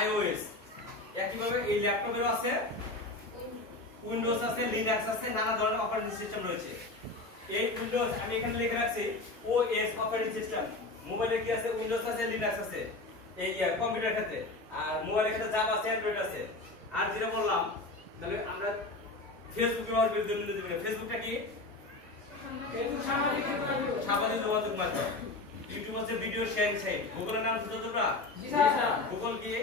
IOS. একইভাবে এই ল্যাপটপেরও আছে উইন্ডোজ আছে, লিনাক্স আছে, নানা ধরনের অপারেটিং সিস্টেম রয়েছে। এই উইন্ডোজ আমি এখানে লিখে রাখছি ওএস অপারেটিং সিস্টেম। মোবাইলে কি আছে? উইন্ডোজ আছে, লিনাক্স আছে এই কম্পিউটার ক্ষেত্রে, আর মোবাইলের ক্ষেত্রে জাভা আছে, অ্যান্ড্রয়েড আছে। আর যেটা বললাম, তাহলে আমরা ফেসবুক ব্যবহার করি দৈনন্দিন জীবনে। ফেসবুকটা কি? সামাজিক যোগাযোগ মাধ্যম। ইউটিউব হচ্ছে ভিডিও শেয়ারিং সাইট। গুগলের নাম শুনছো তোমরা? জি স্যার। গুগল কি?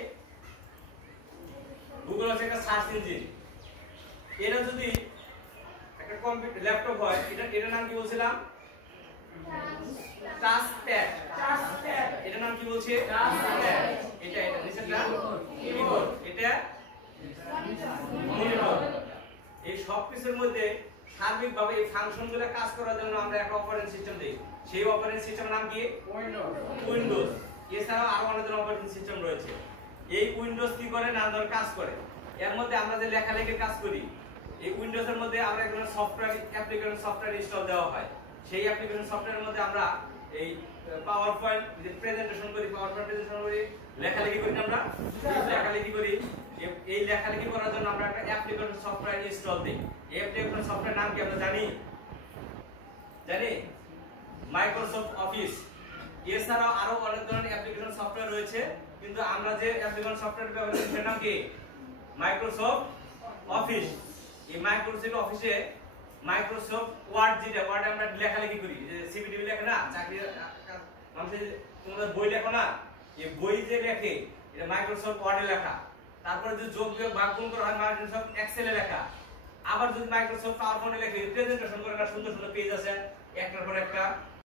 গুগল হচ্ছে একটা সার্চ ইঞ্জিন। এটা যদি একটা কম্পিউটার ল্যাপটপ হয়, এটার নাম কি বলছিলাম? টাচপ্যাড। এটার নাম কি বলছে? টাচপ্যাড। এটা নিচেরটা কিবোর্ড, এটা মনিটর। এই সব কিছুর মধ্যে সার্বিকভাবে এই ফাংশনগুলো কাজ করার জন্য আমরা একটা অপারেটিং সিস্টেম দেই। সেই অপারেটিং সিস্টেমের নাম কি? উইন্ডোজ। এছাড়াও আরো অনেক ধরনের অপারেটিং সিস্টেম রয়েছে। এই উইন্ডোজ কি করে? নানা ধরনের কাজ করে। এর মধ্যে আমরা যে লেখালেখির কাজ করি, এই উইন্ডোজের মধ্যে আমরা একটা সফটওয়্যার অ্যাপ্লিকেশন সফটওয়্যার ইনস্টল দেওয়া হয়। সেই অ্যাপ্লিকেশন সফটওয়্যারের মধ্যে আমরা এই পাওয়ার পয়েন্ট যে প্রেজেন্টেশন করি, পাওয়ার পয়েন্ট প্রেজেন্টেশন করি, লেখালেখি করি, আমরা লেখালেখি করি। এই লেখালেখি করার জন্য আমরা একটা অ্যাপ্লিকেশন সফটওয়্যার ইনস্টল দিই। এই অ্যাপ্লিকেশন সফটওয়্যার নাম কি আমরা জানি? Microsoft office. এছাড়াও আরো অনেক ধরনের অ্যাপ্লিকেশন সফটওয়্যার রয়েছে, কিন্তু আমরা যে অ্যাপ্লিকেশন সফটওয়্যার ব্যবহার করি সেটার নাম কি? Microsoft office. এই মাইক্রোসফট অফিসে মাইক্রোসফট ওয়ার্ড, যেটা ওয়ার্ড আমরা লেখালেখি করি, যে সিভিটিভি লেখে না, চাকরি মানুষের তোমাদের বই লেখো না, এই বই যে লেখে এটা মাইক্রোসফট ওয়ার্ডে লেখা। তারপরে যদি যোগ বিয়োগ ভাগ গুণ করা হয় মাইক্রোসফট এক্সেলে লেখা। আবার যদি মাইক্রোসফট পাওয়ার পয়েন্টে লেখে প্রেজেন্টেশন করে, সুন্দর সুন্দর পেজ আছে একটার পর একটা